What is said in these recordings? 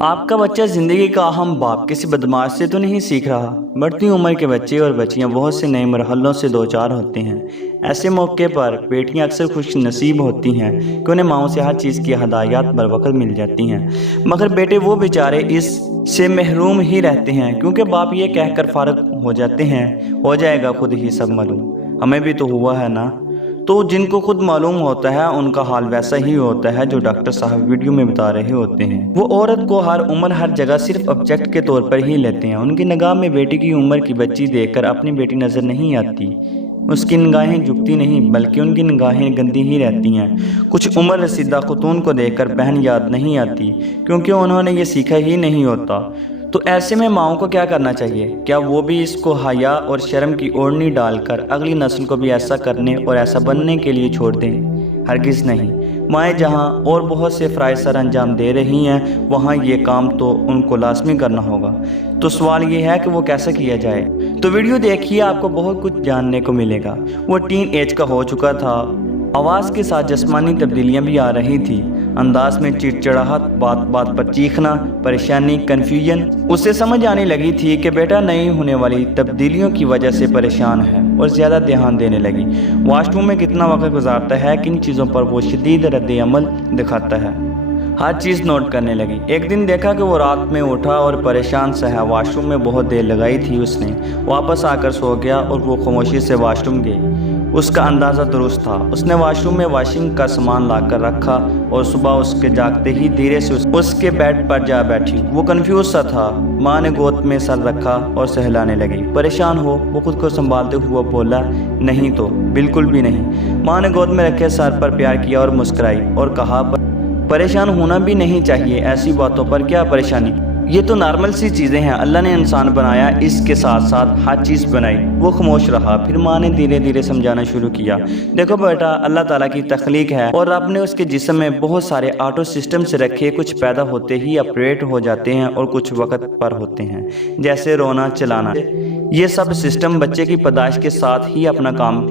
آپ کا بچہ زندگی کا اہم باب کسی بدماش سے تو نہیں سیکھ رہا۔ بڑھتی عمر کے بچے اور بچیاں بہت سے نئے مرحلوں سے دوچار ہوتے ہیں۔ ایسے موقع پر بیٹیاں اکثر خوش نصیب ہوتی ہیں کہ انہیں ماؤں سے ہر چیز کی ہدایات بروقت مل جاتی ہیں، مگر بیٹے وہ بیچارے اس سے محروم ہی رہتے ہیں، کیونکہ باپ یہ کہہ کر فارغ ہو جاتے ہیں، ہو جائے گا خود ہی سب معلوم، ہمیں بھی تو ہوا ہے نا۔ تو جن کو خود معلوم ہوتا ہے ان کا حال ویسا ہی ہوتا ہے جو ڈاکٹر صاحب ویڈیو میں بتا رہے ہوتے ہیں۔ وہ عورت کو ہر عمر ہر جگہ صرف آبجیکٹ کے طور پر ہی لیتے ہیں۔ ان کی نگاہ میں بیٹی کی عمر کی بچی دیکھ کر اپنی بیٹی نظر نہیں آتی، اس کی نگاہیں جھکتی نہیں بلکہ ان کی نگاہیں گندی ہی رہتی ہیں۔ کچھ عمر رسیدہ خاتون کو دیکھ کر بہن یاد نہیں آتی، کیونکہ انہوں نے یہ سیکھا ہی نہیں ہوتا۔ تو ایسے میں ماؤں کو کیا کرنا چاہیے؟ کیا وہ بھی اس کو حیا اور شرم کی اوڑھنی ڈال کر اگلی نسل کو بھی ایسا کرنے اور ایسا بننے کے لیے چھوڑ دیں؟ ہرگز نہیں۔ مائیں جہاں اور بہت سے فرائض سر انجام دے رہی ہیں، وہاں یہ کام تو ان کو لازمی کرنا ہوگا۔ تو سوال یہ ہے کہ وہ کیسے کیا جائے؟ تو ویڈیو دیکھیے، آپ کو بہت کچھ جاننے کو ملے گا۔ وہ ٹین ایج کا ہو چکا تھا، آواز کے ساتھ جسمانی تبدیلیاں بھی آ رہی تھی، انداز میں چڑچڑاہٹ، بات بات پر چیخنا، پریشانی، کنفیوژن۔ اسے سمجھ آنے لگی تھی کہ بیٹا نئی ہونے والی تبدیلیوں کی وجہ سے پریشان ہے اور زیادہ دھیان دینے لگی۔ واش روم میں کتنا وقت گزارتا ہے، کن چیزوں پر وہ شدید رد عمل دکھاتا ہے، ہر چیز نوٹ کرنے لگی۔ ایک دن دیکھا کہ وہ رات میں اٹھا اور پریشان سا ہے، واش روم میں بہت دیر لگائی تھی اس نے، واپس آ کر سو گیا اور وہ خاموشی سے واش روم گئی۔ اس کا اندازہ درست تھا، اس نے واش روم میں واشنگ کا سامان لا کر رکھا اور صبح اس کے جاگتے ہی دھیرے سے اس کے بیڈ پر جا بیٹھی۔ وہ کنفیوز سا تھا۔ ماں نے گود میں سر رکھا اور سہلانے لگی۔ پریشان ہو؟ وہ خود کو سنبھالتے ہوئے بولا۔ نہیں تو بالکل بھی نہیں۔ ماں نے گود میں رکھے سر پر پیار کیا اور مسکرائی اور کہا، پریشان ہونا بھی نہیں چاہیے، ایسی باتوں پر کیا پریشانی، یہ تو نارمل سی چیزیں ہیں، اللہ نے انسان بنایا، اس کے ساتھ ساتھ ہر چیز بنائی۔ وہ خاموش رہا۔ پھر ماں نے دھیرے دھیرے سمجھانا شروع کیا، دیکھو بیٹا، اللہ تعالیٰ کی تخلیق ہے اور رب نے اس کے جسم میں بہت سارے آٹو سسٹم سے رکھے، کچھ پیدا ہوتے ہی آپریٹ ہو جاتے ہیں اور کچھ وقت پر ہوتے ہیں، جیسے رونا، چلانا۔ یہ سب سسٹم بچے کی پیدائش کے ساتھ ہی اپنا کام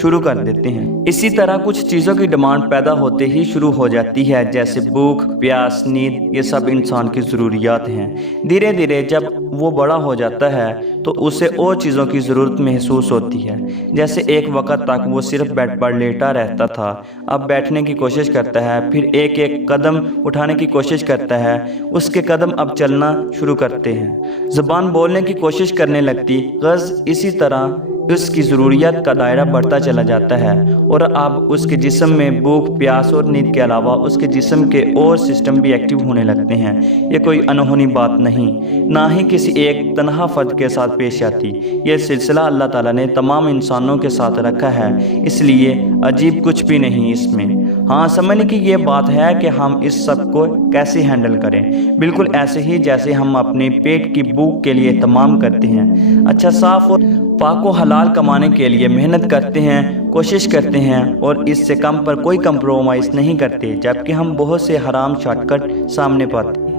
شروع کر دیتے ہیں۔ اسی طرح کچھ چیزوں کی ڈیمانڈ پیدا ہوتے ہی شروع ہو جاتی ہے، جیسے بھوک، پیاس، نیند، یہ سب انسان کی ضروریات ہیں۔ دھیرے دھیرے جب وہ بڑا ہو جاتا ہے تو اسے اور چیزوں کی ضرورت محسوس ہوتی ہے، جیسے ایک وقت تک وہ صرف بیڈ پر لیٹا رہتا تھا، اب بیٹھنے کی کوشش کرتا ہے، پھر ایک ایک قدم اٹھانے کی کوشش کرتا ہے، اس کے قدم اب چلنا شروع کرتے ہیں، زبان بولنے کی کوشش کرنے لگتی، غرض اسی طرح اس کی ضروریات کا دائرہ بڑھتا چلا جاتا ہے اور اب اس کے جسم میں بھوک، پیاس اور نیند کے علاوہ اس کے جسم کے اور سسٹم بھی ایکٹیو ہونے لگتے ہیں۔ یہ کوئی انہونی بات نہیں، نہ ہی کسی ایک تنہا فرد کے ساتھ پیش آتی، یہ سلسلہ اللہ تعالیٰ نے تمام انسانوں کے ساتھ رکھا ہے، اس لیے عجیب کچھ بھی نہیں اس میں۔ ہاں، سمجھنے کی یہ بات ہے کہ ہم اس سب کو کیسے ہینڈل کریں، بالکل ایسے ہی جیسے ہم اپنے پیٹ کی بھوک کے لیے اہتمام کرتے ہیں، اچھا صاف اور پاک و حلال کمانے کے لیے محنت کرتے ہیں، کوشش کرتے ہیں اور اس سے کم پر کوئی کمپرومائز نہیں کرتے، جبکہ ہم بہت سے حرام شارٹ کٹ سامنے پاتے ہیں۔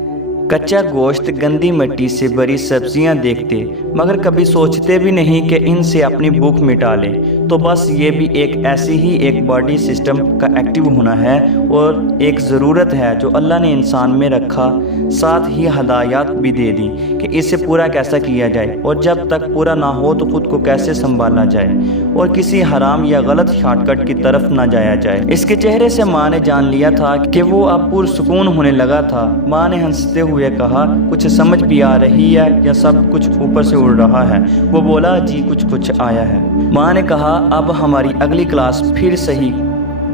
کچا گوشت، گندی مٹی سے بھری سبزیاں دیکھتے، مگر کبھی سوچتے بھی نہیں کہ ان سے اپنی بھوک مٹا لیں۔ تو بس یہ بھی ایک ایسی ہی ایک باڈی سسٹم کا ایکٹیو ہونا ہے اور ایک ضرورت ہے جو اللہ نے انسان میں رکھا، ساتھ ہی ہدایات بھی دے دی کہ اسے پورا کیسا کیا جائے اور جب تک پورا نہ ہو تو خود کو کیسے سنبھالا جائے اور کسی حرام یا غلط شارٹ کٹ کی طرف نہ جایا جائے۔ اس کے چہرے سے ماں نے جان لیا تھا کہ وہ اب پرسکون ہونے لگا تھا۔ ماں نے ہنستے ہوئے کہا، کچھ سمجھ بھی آ رہی ہے یا سب کچھ اوپر سے اڑ رہا ہے؟ وہ بولا، جی کچھ آیا ہے۔ ماں نے کہا، اب ہماری اگلی کلاس پھر صحیح،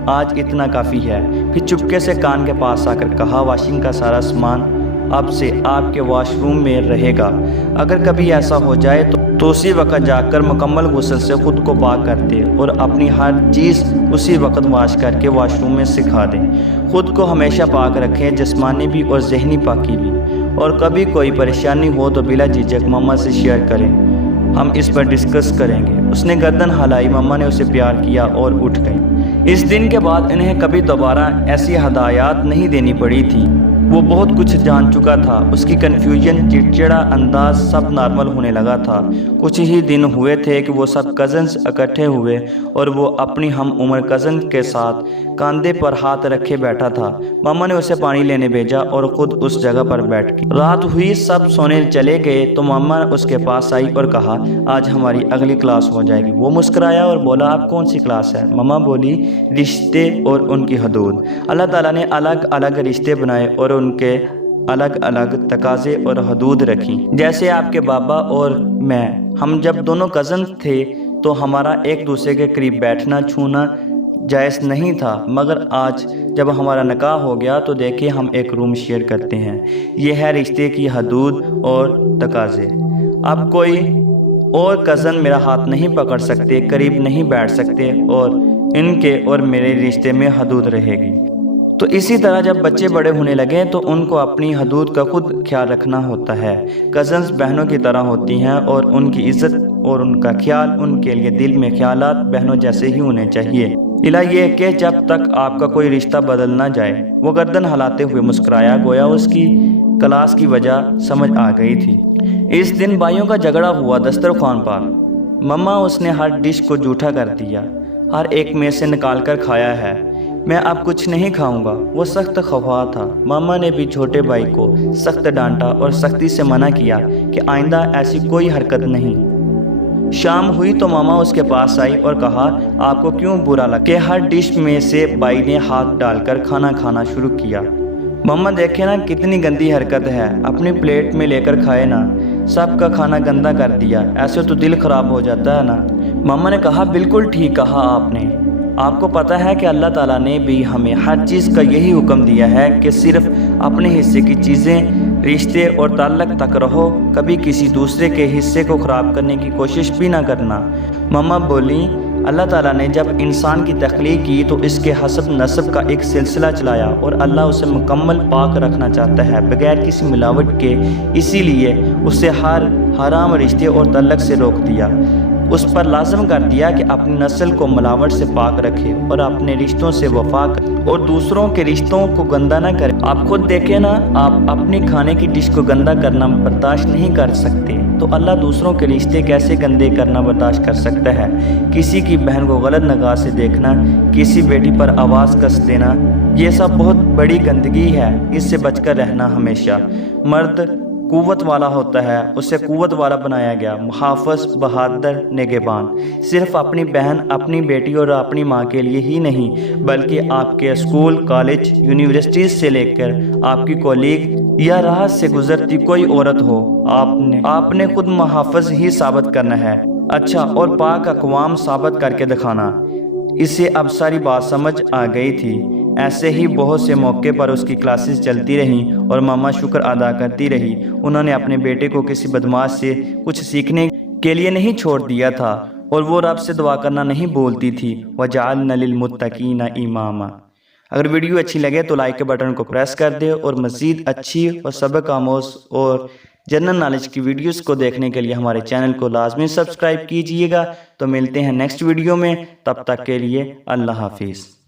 آج اتنا کافی ہے۔ پھر چپکے سے کان کے پاس آ کر کہا، واشنگ کا سارا سامان اب سے آپ کے واش روم میں رہے گا، اگر کبھی ایسا ہو جائے تو اسی وقت جا کر مکمل غسل سے خود کو پاک کر دے اور اپنی ہر چیز اسی وقت واش کر کے واش روم میں سکھا دیں۔ خود کو ہمیشہ پاک رکھیں، جسمانی بھی اور ذہنی پاکی بھی، اور کبھی کوئی پریشانی ہو تو بلا جھجک ماما سے شیئر کریں، ہم اس پر ڈسکس کریں گے۔ اس نے گردن ہلائی، ماما نے اسے پیار کیا اور اٹھ گئی۔ اس دن کے بعد انہیں کبھی دوبارہ ایسی ہدایات نہیں دینی پڑی تھی۔ وہ بہت کچھ جان چکا تھا۔ اس کی کنفیوژن، چڑچڑا انداز سب نارمل ہونے لگا تھا۔ کچھ ہی دن ہوئے تھے کہ وہ سب کزنز اکٹھے ہوئے اور وہ اپنی ہم عمر کزن کے ساتھ کاندھے پر ہاتھ رکھے بیٹھا تھا۔ ماما نے اسے پانی لینے بھیجا اور خود اس جگہ پر بیٹھ گئی۔ رات ہوئی، سب سونے چلے گئے تو ماما اس کے پاس آئی اور کہا آج ہماری اگلی کلاس ہو جائے گی۔ وہ مسکرایا اور بولا اب کون سی کلاس ہے؟ ماما بولی رشتے اور ان کی حدود۔ اللہ تعالیٰ نے الگ الگ رشتے بنائے اور ان کے الگ الگ تقاضے اور حدود رکھی۔ جیسے آپ کے بابا اور میں، ہم جب دونوں کزن تھے تو ہمارا ایک دوسرے کے قریب بیٹھنا چھونا جائز نہیں تھا، مگر آج جب ہمارا نکاح ہو گیا تو دیکھیں ہم ایک روم شیئر کرتے ہیں۔ یہ ہے رشتے کی حدود اور تقاضے۔ اب کوئی اور کزن میرا ہاتھ نہیں پکڑ سکتے، قریب نہیں بیٹھ سکتے اور ان کے اور میرے رشتے میں حدود رہے گی۔ تو اسی طرح جب بچے بڑے ہونے لگیں تو ان کو اپنی حدود کا خود خیال رکھنا ہوتا ہے۔ کزنز بہنوں کی طرح ہوتی ہیں اور ان کی عزت اور ان کا خیال ان کے لیے دل میں خیالات بہنوں جیسے ہی ہونے چاہیے، الا یہ کہ جب تک آپ کا کوئی رشتہ بدل نہ جائے۔ وہ گردن ہلاتے ہوئے مسکرایا، گویا اس کی کلاس کی وجہ سمجھ آ گئی تھی۔ اس دن بھائیوں کا جھگڑا ہوا دسترخوان پر۔ مما اس نے ہر ڈش کو جھوٹا کر دیا، ہر ایک میں سے نکال کر کھایا ہے۔ میں اب کچھ نہیں کھاؤں گا۔ وہ سخت خفا تھا۔ ماما نے بھی چھوٹے بھائی کو سخت ڈانٹا اور سختی سے منع کیا کہ آئندہ ایسی کوئی حرکت نہیں۔ شام ہوئی تو ماما اس کے پاس آئی اور کہا آپ کو کیوں برا لگا کہ ہر ڈش میں سے بھائی نے ہاتھ ڈال کر کھانا کھانا شروع کیا؟ ماما دیکھے نا کتنی گندی حرکت ہے، اپنی پلیٹ میں لے کر کھائے نا، سب کا کھانا گندا کر دیا، ایسے تو دل خراب ہو جاتا ہے نا۔ ماما نے کہا بالکل ٹھیک کہا آپ نے۔ آپ کو پتہ ہے کہ اللہ تعالیٰ نے بھی ہمیں ہر چیز کا یہی حکم دیا ہے کہ صرف اپنے حصے کی چیزیں، رشتے اور تعلق تک رہو، کبھی کسی دوسرے کے حصے کو خراب کرنے کی کوشش بھی نہ کرنا۔ ماما بولی اللہ تعالیٰ نے جب انسان کی تخلیق کی تو اس کے حسب نسب کا ایک سلسلہ چلایا اور اللہ اسے مکمل پاک رکھنا چاہتا ہے بغیر کسی ملاوٹ کے، اسی لیے اسے ہر حرام رشتے اور تعلق سے روک دیا۔ اس پر لازم کر دیا کہ اپنی نسل کو ملاوٹ سے پاک رکھے اور اپنے رشتوں سے وفا کرے اور دوسروں کے رشتوں کو گندا نہ کرے۔ آپ خود دیکھیں نا، آپ اپنی کھانے کی ڈش کو گندا کرنا برداشت نہیں کر سکتے تو اللہ دوسروں کے رشتے کیسے گندے کرنا برداشت کر سکتا ہے؟ کسی کی بہن کو غلط نگاہ سے دیکھنا، کسی بیٹی پر آواز کس دینا، یہ سب بہت بڑی گندگی ہے، اس سے بچ کر رہنا ہمیشہ۔ مرد قوت والا ہوتا ہے، اسے قوت والا بنایا گیا، محافظ، بہادر، نگہبان، صرف اپنی بہن، اپنی بیٹی اور اپنی ماں کے لیے ہی نہیں بلکہ آپ کے اسکول، کالج، یونیورسٹیز سے لے کر آپ کی کولیگ یا راہ سے گزرتی کوئی عورت ہو، آپ نے خود محافظ ہی ثابت کرنا ہے، اچھا اور پاک اقوام ثابت کر کے دکھانا۔ اسے اب ساری بات سمجھ آ گئی تھی۔ ایسے ہی بہت سے موقع پر اس کی کلاسز چلتی رہیں اور ماما شکر ادا کرتی رہی۔ انہوں نے اپنے بیٹے کو کسی بدماش سے کچھ سیکھنے کے لیے نہیں چھوڑ دیا تھا اور وہ رب سے دعا کرنا نہیں بولتی تھی وَجَعَلْنَا لِلْمُتَّقِينَ إِمَامًا۔ اگر ویڈیو اچھی لگے تو لائک کے بٹن کو پریس کر دے اور مزید اچھی اور سبق آموز اور جنرل نالج کی ویڈیوز کو دیکھنے کے لیے ہمارے چینل کو لازمی سبسکرائب کیجئے گا۔ تو ملتے ہیں نیکسٹ ویڈیو میں، تب تک کے لیے اللہ حافظ۔